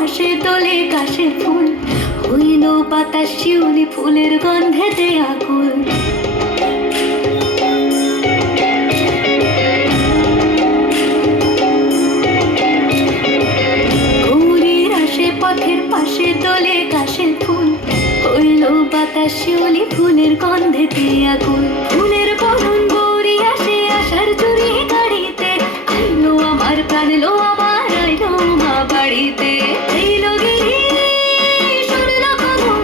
পাশে দোলে কাশের ফুল, হইল বাতাস শিউলি ফুলের গন্ধেতে আকুল। গৌরীর আসে পথের পাশে দোলে কাশের ফুল, হইল বাতাস শিউলি ফুলের গন্ধেতে আকুল। ফুলের বরণ গৌরী আসে আশার চুরি গাড়িতে, আইলো আমার প্রাণ লো আমার আইলো মা বাড়িতে। এইলো গিরি শুনলো খবর,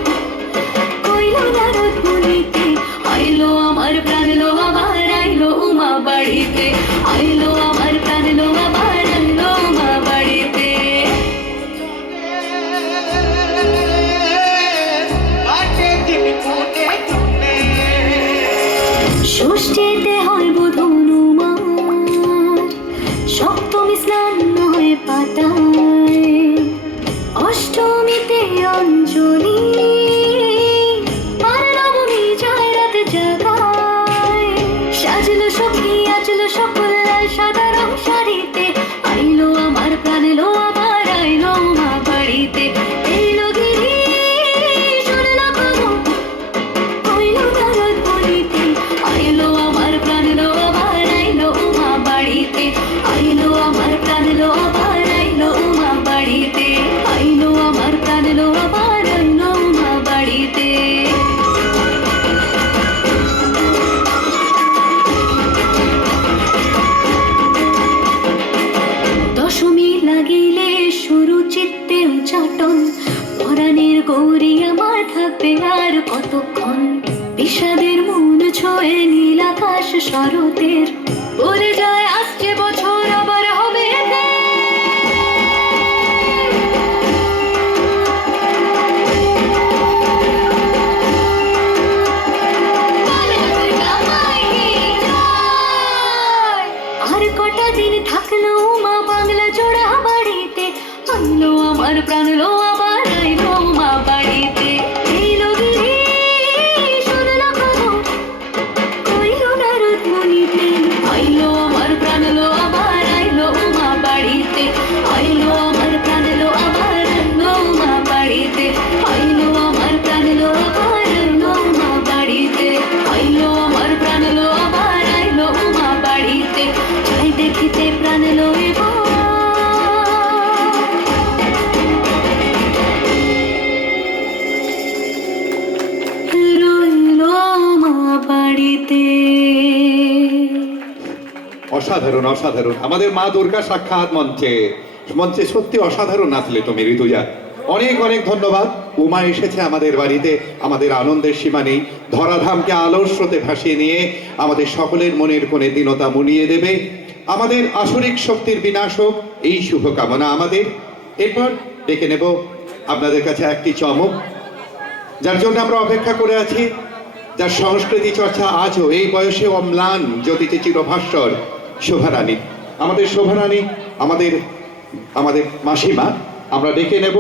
কইলো নারদ মুনিতে, আইলো আমার প্রাণ লো আমার আইলো মা বাড়িতে। আইলো আমার প্রাণ লো আমার আইলো মা বাড়িতে। ষষ্ঠীতে হয় বোধনুমার, সপ্তমী স্নান হয় পাতায়, অষ্টমীতে অঞ্জলি, আর নবমী যায় রাত জাগায়। সাজলো সখী আজলো সকল লাল সাদা রং শাড়িতে, আইলো আমার প্রাণ লো আবার আইলো মা বাড়িতে। এইলো গিরি শুনলো খবর, কইলো নারদ মুনিতে, আইলো আমার প্রাণ লো আবার আইলো মা বাড়িতে। আইলো আমার প্রাণ লো আবার আইলো মা বাড়িতে। আইলো আমার প্রাণ লো আবার আইলো মা বাড়িতে। দশমী লাগিলে শুরু চিত্তে উচাটন, পরাণের গৌরী আমার থাকবে আর কতক্ষণ। বিষাদের মন ছোঁয়ে নীল আকাশ শরতের, পরে যায় আসছে বছর আবার হবে আর কটা দিন থাকলো মা বাংলা জোড়া বাড়িতে, আইলো আমার প্রাণ লো আবার আইলো মা বাড়িতে। এইলো গিরি শুনলো খবর, কইলো নারদ মুনিতে, আইলো আমার প্রাণ লো আবার আইলো মা বাড়িতে। আইলো আমার প্রাণ লো আবার আইলো মা বাড়িতে। আইলো আমার প্রাণ লো আবার আইলো মা বাড়িতে। আইলো আমার প্রাণ লো আবার আইলো মা বাড়িতে। যাই দেখিতে প্রাণ লো এবার, রইলো মা বাড়িতে। অসাধারণ অসাধারণ, আমাদের মা দুর্গা সাক্ষাৎ মঞ্চে মঞ্চে সত্যি অসাধারণ নাচলে তুমি ঋতুজা। অনেক অনেক ধন্যবাদ। উমা এসেছে আমাদের বাড়িতে, আমাদের আনন্দের সীমা নেই। ধরাধামকে আলোর স্রোতে ভাসিয়ে নিয়ে আমাদের সকলের মনের কোণে দীনতা মুনিয়ে দেবে। আমাদের আসরিক শক্তির বিনাশ হোক এই শুভকামনা আমাদের। এরপর ডেকে নেব আপনাদের কাছে একটি চমক, যার জন্য আমরা অপেক্ষা করে আছি, যার সংস্কৃতি চর্চা আজও এই বয়সে অম্লান জ্যোতিতে চিরভাস্বর, শোভারানী। আমাদের শোভারানী, আমাদের মাসিমা, আমরা ডেকে নেব